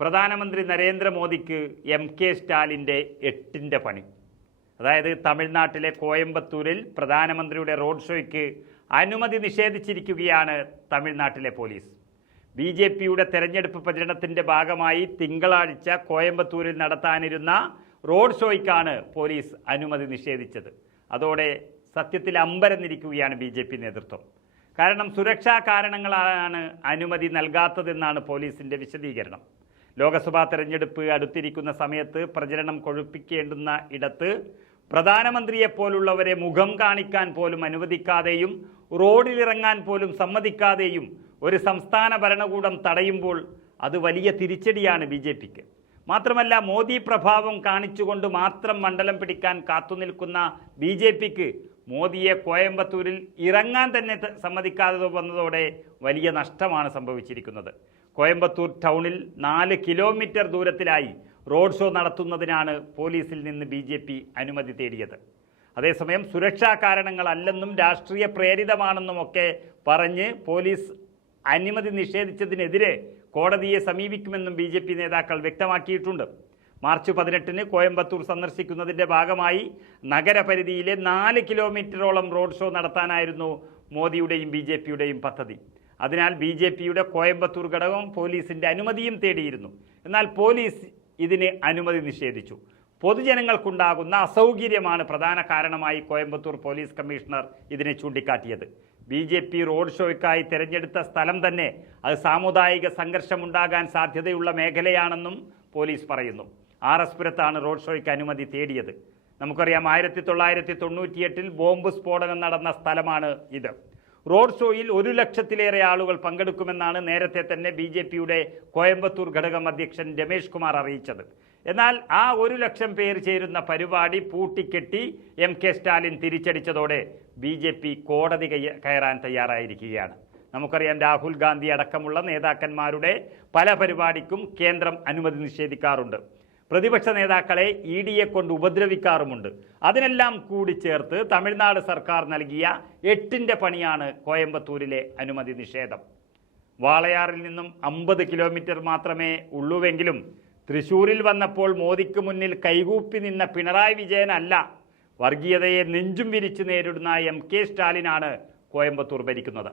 പ്രധാനമന്ത്രി നരേന്ദ്രമോദിക്ക് M K സ്റ്റാലിന്റെ എട്ടിന്റെ പണി. അതായത് തമിഴ്നാട്ടിലെ കോയമ്പത്തൂരിൽ പ്രധാനമന്ത്രിയുടെ റോഡ് ഷോയ്ക്ക് അനുമതി നിഷേധിച്ചിരിക്കുകയാണ് തമിഴ്നാട്ടിലെ പോലീസ്. ബി ജെ പിയുടെ തെരഞ്ഞെടുപ്പ് പ്രചരണത്തിന്റെ ഭാഗമായി തിങ്കളാഴ്ച കോയമ്പത്തൂരിൽ നടത്താനിരുന്ന റോഡ് ഷോയ്ക്കാണ് പോലീസ് അനുമതി നിഷേധിച്ചത്. അതോടെ സത്യത്തിൽ അമ്പരന്നിരിക്കുകയാണ് ബി ജെ പി നേതൃത്വം. കാരണം സുരക്ഷാ കാരണങ്ങളാണ് അനുമതി നൽകാത്തതെന്നാണ് പോലീസിന്റെ വിശദീകരണം. ലോക്സഭാ തെരഞ്ഞെടുപ്പ് അടുത്തിരിക്കുന്ന സമയത്ത് പ്രചരണം കൊഴുപ്പിക്കേണ്ടുന്ന ഇടത്ത് പ്രധാനമന്ത്രിയെപ്പോലുള്ളവരെ മുഖം കാണിക്കാൻ പോലും അനുവദിക്കാതെയും റോഡിലിറങ്ങാൻ പോലും സമ്മതിക്കാതെയും ഒരു സംസ്ഥാന ഭരണകൂടം തടയുമ്പോൾ അത് വലിയ തിരിച്ചടിയാണ് ബി ജെ പിക്ക്. മാത്രമല്ല മോദി പ്രഭാവം കാണിച്ചുകൊണ്ട് മാത്രം മണ്ഡലം പിടിക്കാൻ കാത്തുനിൽക്കുന്ന ബി ജെ പിക്ക് മോദിയെ കോയമ്പത്തൂരിൽ ഇറങ്ങാൻ തന്നെ സമ്മതിക്കാതെ വന്നതോടെ വലിയ നഷ്ടമാണ് സംഭവിച്ചിരിക്കുന്നത്. കോയമ്പത്തൂർ ടൗണിൽ നാല് കിലോമീറ്റർ ദൂരത്തിലായി റോഡ് ഷോ നടത്തുന്നതിനാണ് പോലീസിൽ നിന്ന് ബി ജെ പി അനുമതി തേടിയത്. അതേസമയം സുരക്ഷാ കാരണങ്ങളല്ലെന്നും രാഷ്ട്രീയ പ്രേരിതമാണെന്നുമൊക്കെ പറഞ്ഞ് പോലീസ് അനുമതി നിഷേധിച്ചതിനെതിരെ കോടതിയെ സമീപിക്കുമെന്നും ബി ജെ പി നേതാക്കൾ വ്യക്തമാക്കിയിട്ടുണ്ട്. മാർച്ച് പതിനെട്ടിന് കോയമ്പത്തൂർ സന്ദർശിക്കുന്നതിന്റെ ഭാഗമായി നഗരപരിധിയിലെ നാല് കിലോമീറ്ററോളം റോഡ് ഷോ നടത്താനായിരുന്നു മോദിയുടെയും ബി പദ്ധതി. അതിനാൽ ബി ജെ പിയുടെ കോയമ്പത്തൂർ ഘടകം പോലീസിന്റെ അനുമതിയും തേടിയിരുന്നു. എന്നാൽ പോലീസ് ഇതിന് അനുമതി നിഷേധിച്ചു. പൊതുജനങ്ങൾക്കുണ്ടാകുന്ന അസൗകര്യമാണ് പ്രധാന കാരണമായി കോയമ്പത്തൂർ പോലീസ് കമ്മീഷണർ ഇതിനെ ചൂണ്ടിക്കാട്ടിയത്. ബി ജെ പി റോഡ് ഷോയ്ക്കായി തിരഞ്ഞെടുത്ത സ്ഥലം തന്നെ അത് സാമുദായിക സംഘർഷമുണ്ടാകാൻ സാധ്യതയുള്ള മേഖലയാണെന്നും പോലീസ് പറയുന്നു. ആർ എസ് പുരത്താണ് റോഡ് ഷോയ്ക്ക് അനുമതി തേടിയത്. നമുക്കറിയാം ആയിരത്തി തൊള്ളായിരത്തി തൊണ്ണൂറ്റിയെട്ടിൽ ബോംബ് സ്ഫോടനം നടന്ന സ്ഥലമാണ് ഇത്. റോഡ് ഷോയിൽ ഒരു ലക്ഷത്തിലേറെ ആളുകൾ പങ്കെടുക്കുമെന്നാണ് നേരത്തെ തന്നെ ബി ജെ പിയുടെ കോയമ്പത്തൂർ ഘടകം അധ്യക്ഷൻ രമേഷ് കുമാർ അറിയിച്ചത്. എന്നാൽ ആ ഒരു ലക്ഷം പേർ ചേരുന്ന പരിപാടി പൂട്ടിക്കെട്ടി എം കെ സ്റ്റാലിൻ തിരിച്ചടിച്ചതോടെ ബി ജെ പി കോടതി കയറാൻ തയ്യാറായിരിക്കുകയാണ്. നമുക്കറിയാം രാഹുൽ ഗാന്ധി അടക്കമുള്ള നേതാക്കന്മാരുടെ പല പരിപാടിക്കും കേന്ദ്രം അനുമതി നിഷേധിക്കാറുണ്ട്. പ്രതിപക്ഷ നേതാക്കളെ ഇ ഡിയെ കൊണ്ട് ഉപദ്രവിക്കാറുമുണ്ട്. അതിനെല്ലാം കൂടി ചേർത്ത് തമിഴ്നാട് സർക്കാർ നൽകിയ എട്ടിന്റെ പണിയാണ് കോയമ്പത്തൂരിലെ അനുമതി നിഷേധം. വാളയാറിൽ നിന്നും അമ്പത് കിലോമീറ്റർ മാത്രമേ ഉള്ളൂവെങ്കിലും തൃശൂരിൽ വന്നപ്പോൾ മോദിക്ക് മുന്നിൽ കൈകൂപ്പി നിന്ന പിണറായി വിജയനല്ല വർഗീയതയെ നെഞ്ചും വിരിച്ചു നേരിടുന്ന എം കെ സ്റ്റാലിനാണ് കോയമ്പത്തൂർ ഭരിക്കുന്നത്.